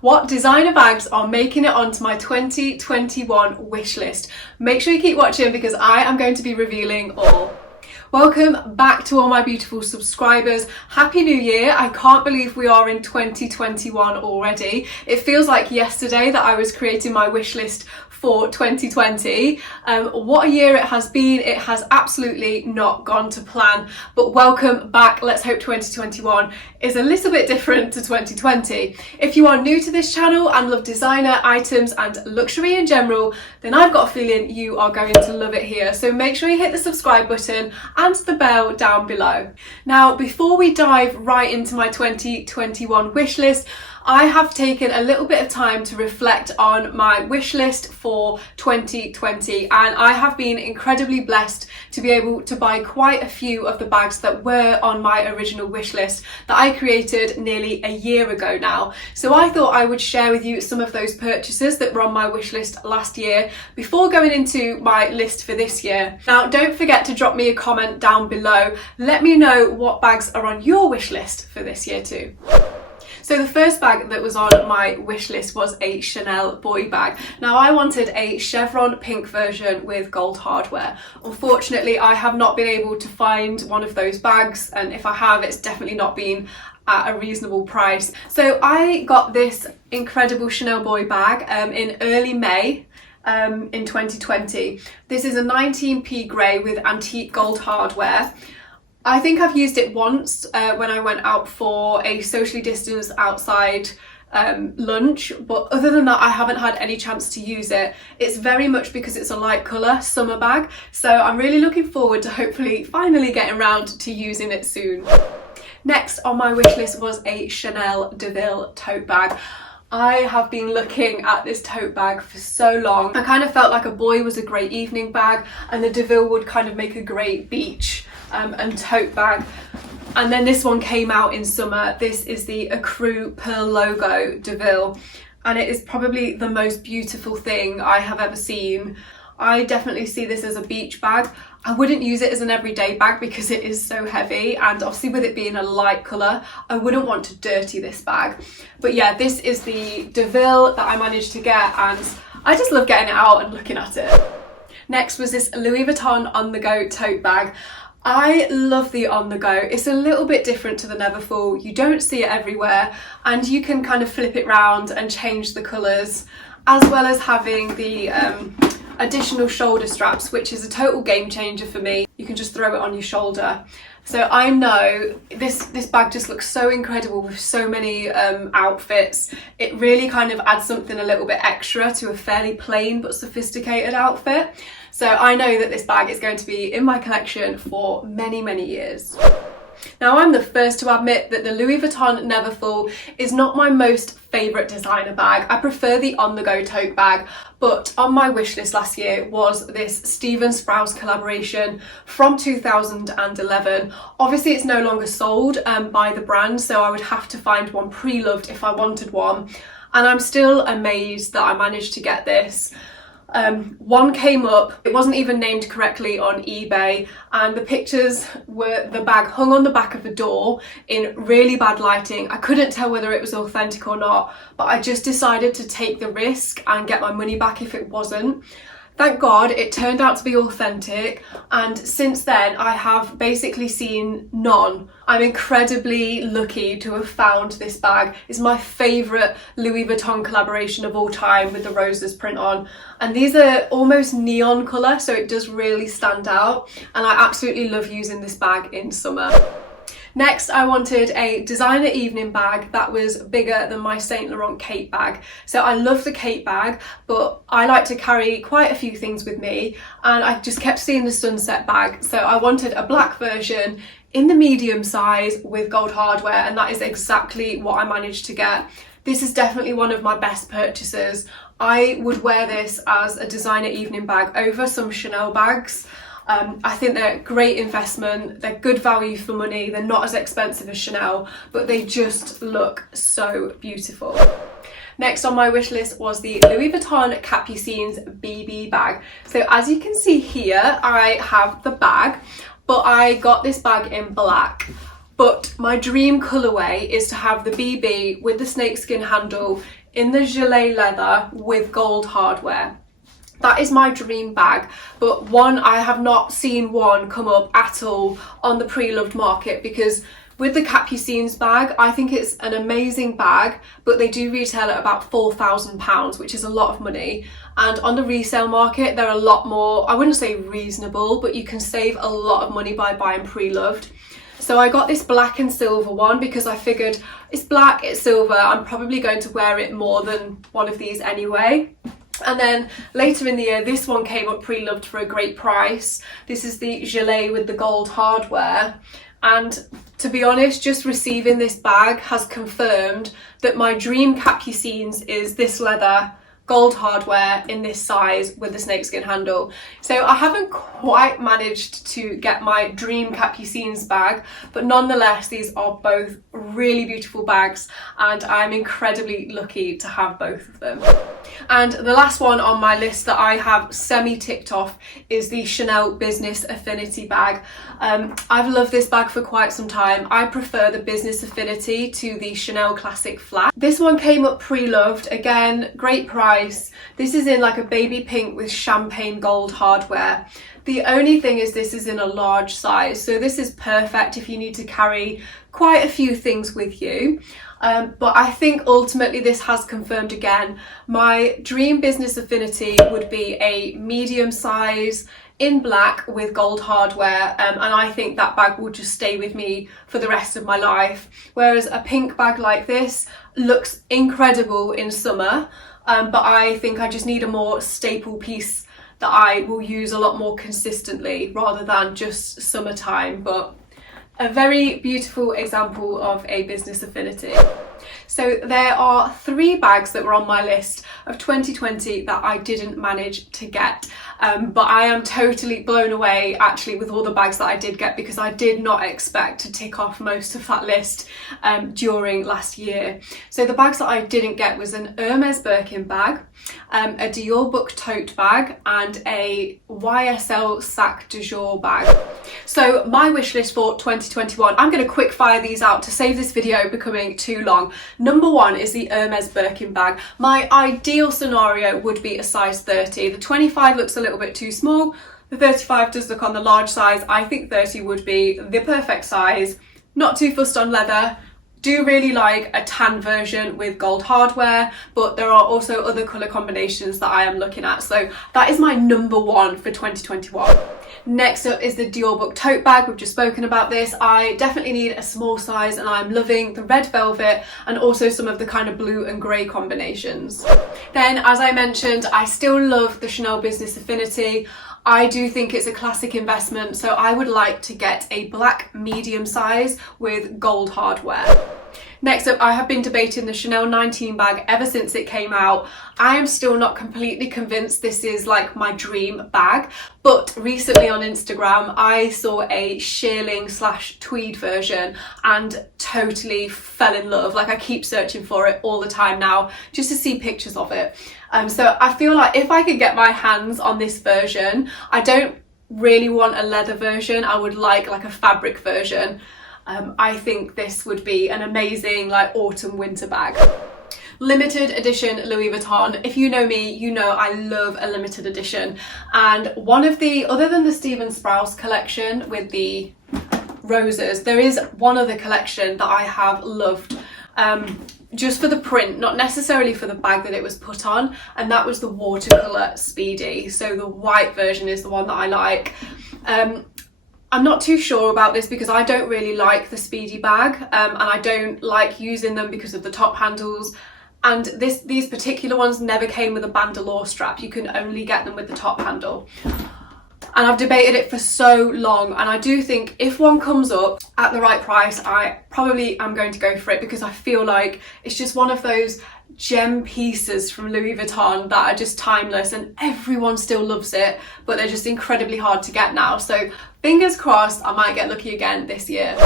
What designer bags are making it onto my 2021 wish list? Make sure you keep watching because I am going to be revealing all. Welcome back to all my beautiful subscribers. Happy New Year. I can't believe we are in 2021 already. It feels like yesterday that I was creating my wish list for 2020. What a year it has been. It has absolutely not gone to plan, but welcome back. Let's hope 2021 is a little bit different to 2020. If you are new to this channel and love designer items and luxury in general, then I've got a feeling you are going to love it here. So make sure you hit the subscribe button and the bell down below. Now, before we dive right into my 2021 wish list, I have taken a little bit of time to reflect on my wish list for 2020, and I have been incredibly blessed to be able to buy quite a few of the bags that were on my original wish list that I created nearly a year ago now. So I thought I would share with you some of those purchases that were on my wish list last year before going into my list for this year. Now, don't forget to drop me a comment down below. Let me know what bags are on your wish list for this year too. So the first bag that was on my wish list was a Chanel boy bag. Now, I wanted a chevron pink version with gold hardware. Unfortunately, I have not been able to find one of those bags, and if I have, it's definitely not been at a reasonable price. So I got this incredible Chanel boy bag in early May in 2020. This is a 19p grey with antique gold hardware. I think I've used it once when I went out for a socially distanced outside lunch, but other than that I haven't had any chance to use it. It's very much because it's a light colour summer bag, so I'm really looking forward to hopefully finally getting around to using it soon. Next on my wish list was a Chanel Deauville tote bag. I have been looking at this tote bag for so long. I kind of felt like a boy was a great evening bag and the Deauville would kind of make a great beach and tote bag. And then this one came out in summer. This is the Ecru Pearl Logo Deauville, and it is probably the most beautiful thing I have ever seen. I definitely see this as a beach bag. I wouldn't use it as an everyday bag because it is so heavy, and obviously with it being a light colour, I wouldn't want to dirty this bag. But yeah, this is the Deauville that I managed to get, and I just love getting it out and looking at it. Next was this Louis Vuitton OnTheGo tote bag. I love the OnTheGo. It's a little bit different to the Neverfull. You don't see it everywhere, and you can kind of flip it round and change the colours, as well as having the additional shoulder straps, which is a total game changer for me. You can just throw it on your shoulder. So I know this bag just looks so incredible with so many outfits. It really kind of adds something a little bit extra to a fairly plain but sophisticated outfit. So I know that this bag is going to be in my collection for many, many years. Now, I'm the first to admit that the Louis Vuitton Neverfull is not my most favourite designer bag. I prefer the OnTheGo tote bag, but on my wish list last year was this Stephen Sprouse collaboration from 2011. Obviously, it's no longer sold by the brand, so I would have to find one pre-loved if I wanted one. And I'm still amazed that I managed to get this. One came up, it wasn't even named correctly on eBay, and the pictures were the bag hung on the back of a door in really bad lighting. I couldn't tell whether it was authentic or not, but I just decided to take the risk and get my money back if it wasn't. Thank God it turned out to be authentic, and since then I have basically seen none. I'm incredibly lucky to have found this bag. It's my favourite Louis Vuitton collaboration of all time with the roses print on, and these are almost neon colour, so it does really stand out, and I absolutely love using this bag in summer. Next, I wanted a designer evening bag that was bigger than my Saint Laurent Kate bag. So I love the Kate bag, but I like to carry quite a few things with me, and I just kept seeing the Sunset bag. So I wanted a black version in the medium size with gold hardware, and that is exactly what I managed to get. This is definitely one of my best purchases. I would wear this as a designer evening bag over some Chanel bags. I think they're a great investment, they're good value for money, they're not as expensive as Chanel, but they just look so beautiful. Next on my wish list was the Louis Vuitton Capucines BB bag. So as you can see here, I have the bag, but I got this bag in black. but my dream colourway is to have the BB with the snakeskin handle in the gilet leather with gold hardware. That is my dream bag, but one, I have not seen one come up at all on the pre-loved market, because with the Capucines bag, I think it's an amazing bag, but they do retail at about £4,000, which is a lot of money. And on the resale market, they're a lot more, I wouldn't say reasonable, but you can save a lot of money by buying pre-loved. So I got this black and silver one because I figured it's black, it's silver, I'm probably going to wear it more than one of these anyway. And then later in the year, this one came up pre-loved for a great price. This is the gilet with the gold hardware. And to be honest, just receiving this bag has confirmed that my dream Capucines is this leather, gold hardware in this size with the snakeskin handle. So I haven't quite managed to get my dream Capucines bag, but nonetheless, these are both really beautiful bags and I'm incredibly lucky to have both of them. And the last one on my list that I have semi-ticked off is the Chanel Business Affinity bag. I've loved this bag for quite some time. I prefer the Business Affinity to the Chanel Classic Flat. This one came up pre-loved, again, great price. This is in like a baby pink with champagne gold hardware. The only thing is this is in a large size, so this is perfect if you need to carry quite a few things with you. But I think ultimately this has confirmed again, my dream Business Affinity would be a medium size in black with gold hardware, and I think that bag will just stay with me for the rest of my life. Whereas a pink bag like this looks incredible in summer, but I think I just need a more staple piece that I will use a lot more consistently rather than just summertime. But a very beautiful example of a Business Affinity. So there are 3 bags that were on my list of 2020 that I didn't manage to get, but I am totally blown away actually with all the bags that I did get, because I did not expect to tick off most of that list during last year. So the bags that I didn't get was an Hermes Birkin bag, a Dior Book tote bag and a YSL Sac de Jour bag. So my wish list for 2021, I'm going to quick fire these out to save this video becoming too long. Number 1 is the Hermes Birkin bag. My ideal scenario would be a size 30. The 25 looks a little bit too small. The 35 does look on the large size. I think 30 would be the perfect size. Not too fussed on leather. Do really like a tan version with gold hardware, but there are also other colour combinations that I am looking at. So that is my number 1 for 2021. Next up is the Dior Book tote bag. We've just spoken about this. I definitely need a small size and I'm loving the red velvet and also some of the kind of blue and grey combinations. Then, as I mentioned, I still love the Chanel Business Affinity. I do think it's a classic investment, so I would like to get a black medium size with gold hardware. Next up, I have been debating the Chanel 19 bag ever since it came out. I am still not completely convinced this is like my dream bag, but recently on Instagram I saw a shearling / tweed version and totally fell in love. Like, I keep searching for it all the time now just to see pictures of it. So I feel like if I could get my hands on this version, I don't really want a leather version, I would like a fabric version. I think this would be an amazing like autumn winter bag. Limited edition Louis Vuitton. If you know me, you know I love a limited edition, and one of the, other than the Steven Sprouse collection with the roses, there is one other collection that I have loved, just for the print, not necessarily for the bag that it was put on, and that was the watercolour Speedy. So the white version is the one that I like. I'm not too sure about this because I don't really like the Speedy bag, and I don't like using them because of the top handles, and these particular ones never came with a bandolier strap. You can only get them with the top handle. And I've debated it for so long, and I do think if one comes up at the right price, I probably am going to go for it, because I feel like it's just one of those gem pieces from Louis Vuitton that are just timeless and everyone still loves it, but they're just incredibly hard to get now. So fingers crossed I might get lucky again this year.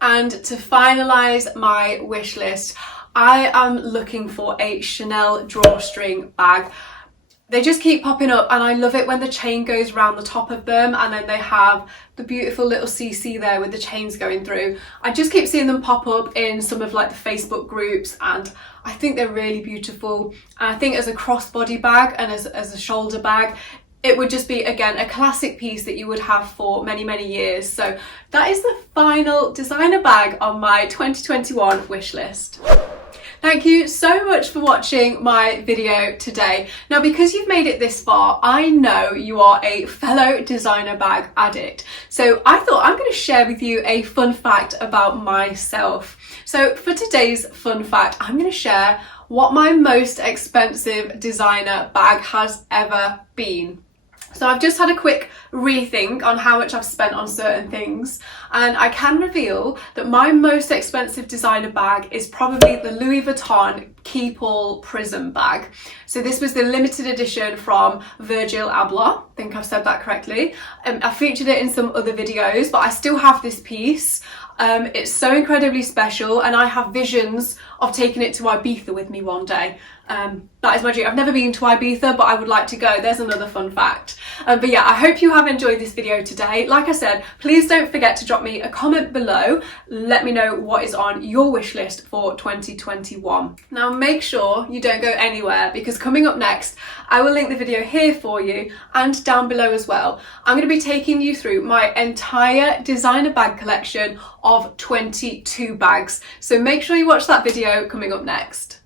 And to finalise my wish list, I am looking for a Chanel drawstring bag. They just keep popping up, and I love it when the chain goes around the top of them and then they have the beautiful little CC there with the chains going through. I just keep seeing them pop up in some of like the Facebook groups, and I think they're really beautiful. And I think as a crossbody bag and as a shoulder bag, it would just be, again, a classic piece that you would have for many, many years. So that is the final designer bag on my 2021 wish list. Thank you so much for watching my video today. Now, because you've made it this far, I know you are a fellow designer bag addict. So I thought I'm going to share with you a fun fact about myself. So for today's fun fact, I'm going to share what my most expensive designer bag has ever been. So I've just had a quick rethink on how much I've spent on certain things, and I can reveal that my most expensive designer bag is probably the Louis Vuitton Keep All Prism bag. So this was the limited edition from Virgil Abloh. I think I've said that correctly. I featured it in some other videos, but I still have this piece. It's so incredibly special, and I have visions of taking it to Ibiza with me one day. That is my dream. I've never been to Ibiza, but I would like to go. There's another fun fact. But yeah, I hope you have enjoyed this video today. Like I said, please don't forget to drop me a comment below. Let me know what is on your wish list for 2021. Now make sure you don't go anywhere, because coming up next, I will link the video here for you and down below as well. I'm going to be taking you through my entire designer bag collection of 22 bags. So make sure you watch that video coming up next.